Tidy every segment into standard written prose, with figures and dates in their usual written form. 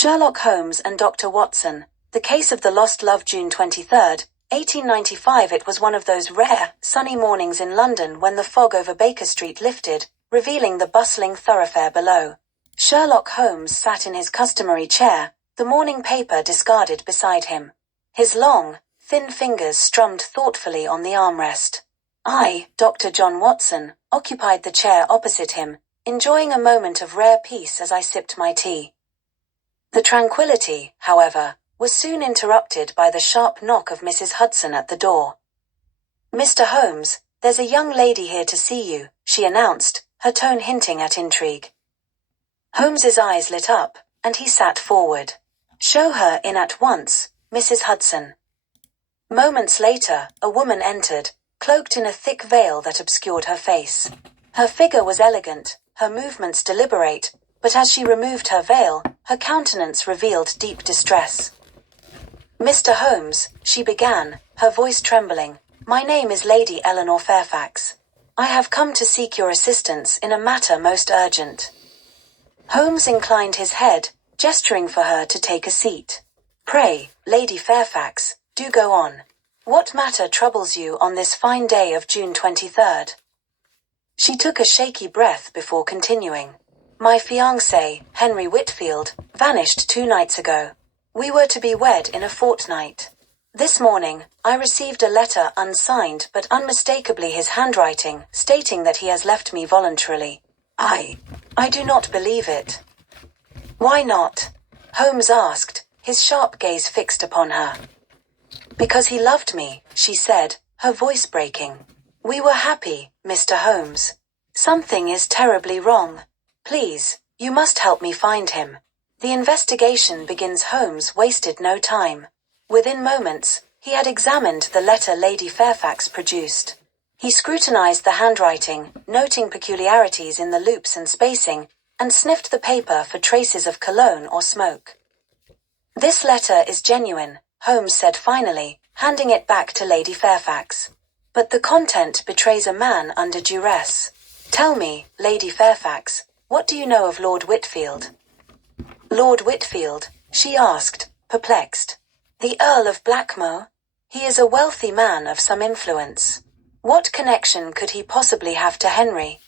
Sherlock Holmes and Dr. Watson, The Case of the Lost Love, June 23, 1895. It was one of those rare, sunny mornings in London when the fog over Baker Street lifted, revealing the bustling thoroughfare below. Sherlock Holmes sat in his customary chair, the morning paper discarded beside him. His long, thin fingers strummed thoughtfully on the armrest. I, Dr. John Watson, occupied the chair opposite him, enjoying a moment of rare peace as I sipped my tea. The tranquility, however, was soon interrupted by the sharp knock of Mrs. Hudson at the door. "Mr. Holmes, there's a young lady here to see you," she announced, her tone hinting at intrigue. Holmes's eyes lit up, and he sat forward. "Show her in at once, Mrs. Hudson." Moments later, a woman entered, cloaked in a thick veil that obscured her face. Her figure was elegant, her movements deliberate, but as she removed her veil, her countenance revealed deep distress. "Mr. Holmes," she began, her voice trembling, "my name is Lady Eleanor Fairfax. I have come to seek your assistance in a matter most urgent." Holmes inclined his head, gesturing for her to take a seat. "Pray, Lady Fairfax, do go on. What matter troubles you on this fine day of June 23rd? She took a shaky breath before continuing. "My fiancé, Henry Whitfield, vanished 2 nights ago. We were to be wed in a fortnight. This morning, I received a letter unsigned but unmistakably his handwriting, stating that he has left me voluntarily. I do not believe it." "Why not?" Holmes asked, his sharp gaze fixed upon her. "Because he loved me," she said, her voice breaking. "We were happy, Mr. Holmes. Something is terribly wrong. Please, you must help me find him. The investigation begins." Holmes wasted no time. Within moments, he had examined the letter Lady Fairfax produced. He scrutinized the handwriting, noting peculiarities in the loops and spacing, and sniffed the paper for traces of cologne or smoke. "This letter is genuine," Holmes said finally, handing it back to Lady Fairfax. "But the content betrays a man under duress. Tell me, Lady Fairfax, what do you know of Lord Whitfield?" "Lord Whitfield?" she asked, perplexed. "The Earl of Blackmore? He is a wealthy man of some influence. What connection could he possibly have to Henry?"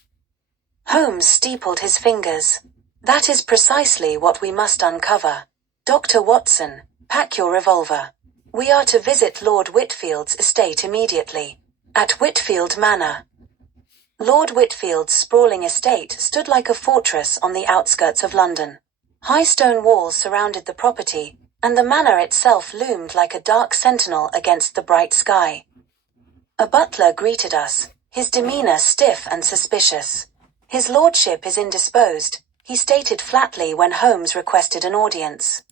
Holmes steepled his fingers. "That is precisely what we must uncover. Dr. Watson, pack your revolver. We are to visit Lord Whitfield's estate immediately. At Whitfield Manor." Lord Whitfield's sprawling estate stood like a fortress on the outskirts of London. High stone walls surrounded the property, and the manor itself loomed like a dark sentinel against the bright sky. A butler greeted us, his demeanor stiff and suspicious. "His lordship is indisposed," he stated flatly when Holmes requested an audience.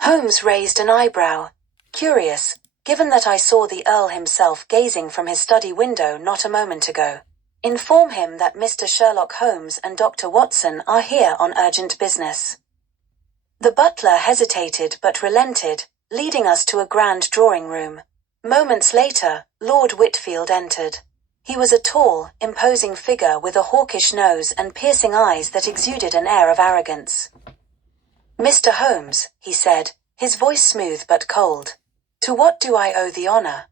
Holmes raised an eyebrow. "Curious, given that I saw the Earl himself gazing from his study window not a moment ago. Inform him that Mr. Sherlock Holmes and Dr. Watson are here on urgent business." The butler hesitated but relented, leading us to a grand drawing room. Moments later, Lord Whitfield entered. He was a tall, imposing figure with a hawkish nose and piercing eyes that exuded an air of arrogance. "Mr. Holmes," he said, his voice smooth but cold. "To what do I owe the honor?"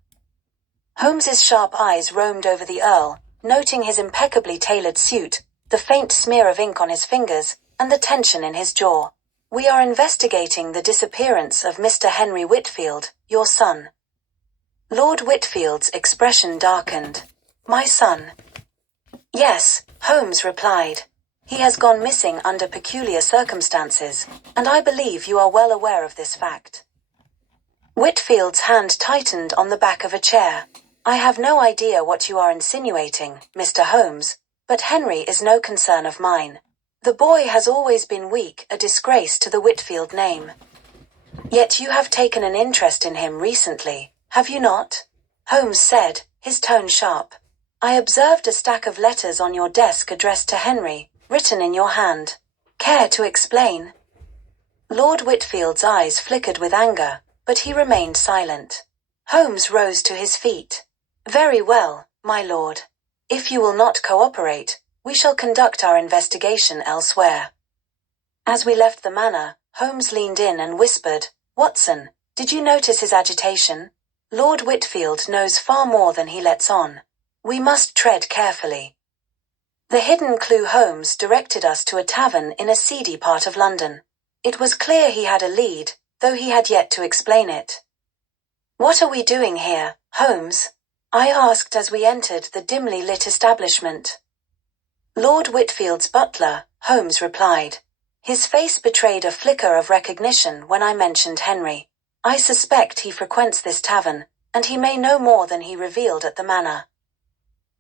Holmes's sharp eyes roamed over the Earl, noting his impeccably tailored suit, the faint smear of ink on his fingers, and the tension in his jaw. "We are investigating the disappearance of Mr. Henry Whitfield, your son." Lord Whitfield's expression darkened. "My son?" "Yes," Holmes replied. "He has gone missing under peculiar circumstances, and I believe you are well aware of this fact." Whitfield's hand tightened on the back of a chair. "I have no idea what you are insinuating, Mr. Holmes, but Henry is no concern of mine. The boy has always been weak, a disgrace to the Whitfield name. Yet you have taken an interest in him recently, have you not?" Holmes said, his tone sharp. "I observed a stack of letters on your desk addressed to Henry, written in your hand. Care to explain?" Lord Whitfield's eyes flickered with anger, but he remained silent. Holmes rose to his feet. "Very well, my lord. If you will not cooperate, we shall conduct our investigation elsewhere." As we left the manor, Holmes leaned in and whispered, "Watson, did you notice his agitation? Lord Whitfield knows far more than he lets on. We must tread carefully." The hidden clue Holmes directed us to a tavern in a seedy part of London. It was clear he had a lead, though he had yet to explain it. "What are we doing here, Holmes?" I asked as we entered the dimly lit establishment. "Lord Whitfield's butler," Holmes replied. His face betrayed a flicker of recognition when I mentioned Henry. "I suspect he frequents this tavern, and he may know more than he revealed at the manor."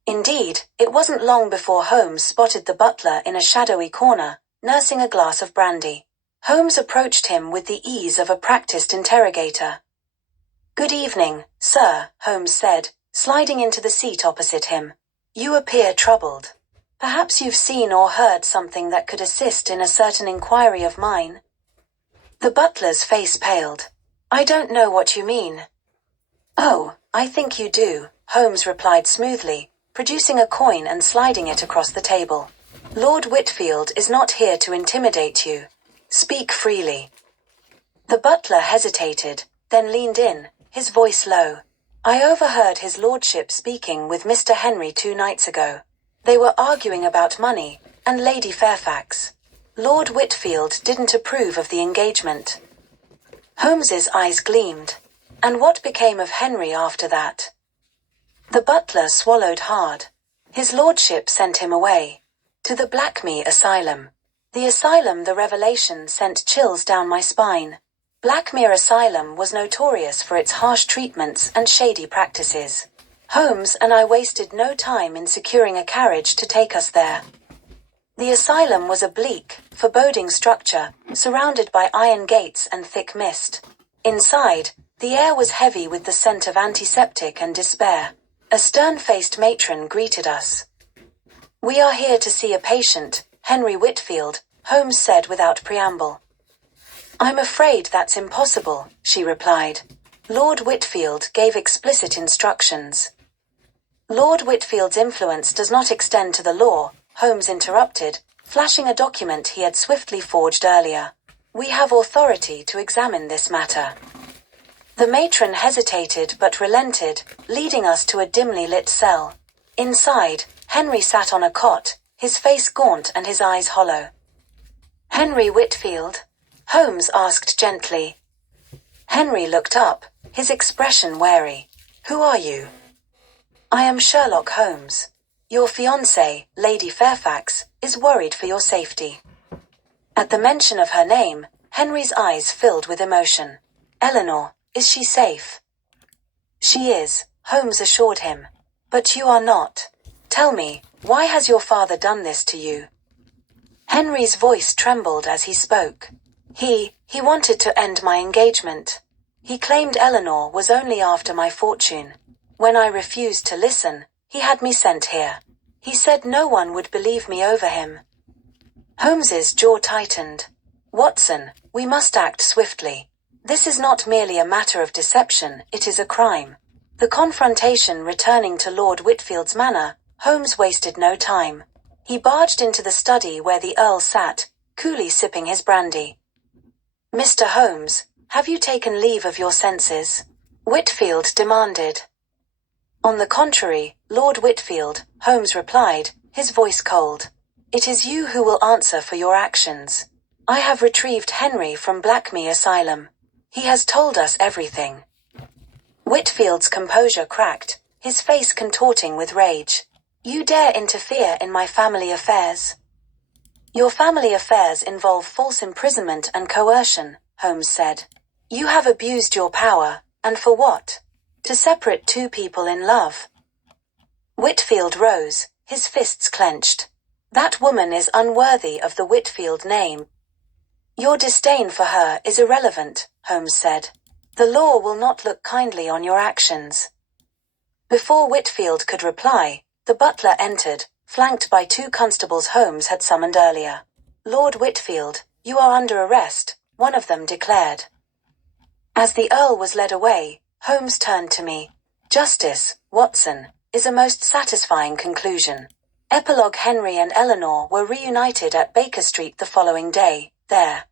Indeed, it wasn't long before Holmes spotted the butler in a shadowy corner, nursing a glass of brandy. Holmes approached him with the ease of a practiced interrogator. "Good evening, sir," Holmes said, sliding into the seat opposite him. "You appear troubled. Perhaps you've seen or heard something that could assist in a certain inquiry of mine?" The butler's face paled. "I don't know what you mean." "Oh, I think you do," Holmes replied smoothly, producing a coin and sliding it across the table. "Lord Whitfield is not here to intimidate you. Speak freely." The butler hesitated, then leaned in, his voice low. "I overheard his lordship speaking with Mr. Henry 2 nights ago. They were arguing about money, and Lady Fairfax. Lord Whitfield didn't approve of the engagement." Holmes's eyes gleamed. "And what became of Henry after that?" The butler swallowed hard. "His lordship sent him away. To the Blackmea Asylum." The asylum. The revelation sent chills down my spine. Blackmea Asylum was notorious for its harsh treatments and shady practices. Holmes and I wasted no time in securing a carriage to take us there. The asylum was a bleak, foreboding structure, surrounded by iron gates and thick mist. Inside, the air was heavy with the scent of antiseptic and despair. A stern-faced matron greeted us. "We are here to see a patient, Henry Whitfield," Holmes said without preamble. "I'm afraid that's impossible," she replied. "Lord Whitfield gave explicit instructions." "Lord Whitfield's influence does not extend to the law," Holmes interrupted, flashing a document he had swiftly forged earlier. "We have authority to examine this matter." The matron hesitated but relented, leading us to a dimly lit cell. Inside, Henry sat on a cot, his face gaunt and his eyes hollow. "Henry Whitfield?" Holmes asked gently. Henry looked up, his expression wary. "Who are you?" "I am Sherlock Holmes. Your fiancée, Lady Fairfax, is worried for your safety." At the mention of her name, Henry's eyes filled with emotion. "Eleanor, is she safe?" "She is," Holmes assured him. "But you are not. Tell me, why has your father done this to you?" Henry's voice trembled as he spoke. He wanted to end my engagement. He claimed Eleanor was only after my fortune. When I refused to listen, he had me sent here. He said no one would believe me over him. Holmes's jaw tightened. "Watson, we must act swiftly. This is not merely a matter of deception, it is a crime." The confrontation returning to Lord Whitfield's manor, Holmes wasted no time. He barged into the study where the Earl sat, coolly sipping his brandy. "Mr. Holmes, have you taken leave of your senses?" Whitfield demanded. "On the contrary, Lord Whitfield," Holmes replied, his voice cold. "It is you who will answer for your actions. I have retrieved Henry from Blackmea Asylum. He has told us everything." Whitfield's composure cracked, his face contorting with rage. "You dare interfere in my family affairs?" "Your family affairs involve false imprisonment and coercion," Holmes said. "You have abused your power, and for what? To separate two people in love." Whitfield rose, his fists clenched. "That woman is unworthy of the Whitfield name." "Your disdain for her is irrelevant," Holmes said. "The law will not look kindly on your actions." Before Whitfield could reply, the butler entered, flanked by 2 constables Holmes had summoned earlier. "Lord Whitfield, you are under arrest," one of them declared. As the Earl was led away, Holmes turned to me. "Justice, Watson, is a most satisfying conclusion." Epilogue. Henry and Eleanor were reunited at Baker Street the following day. There,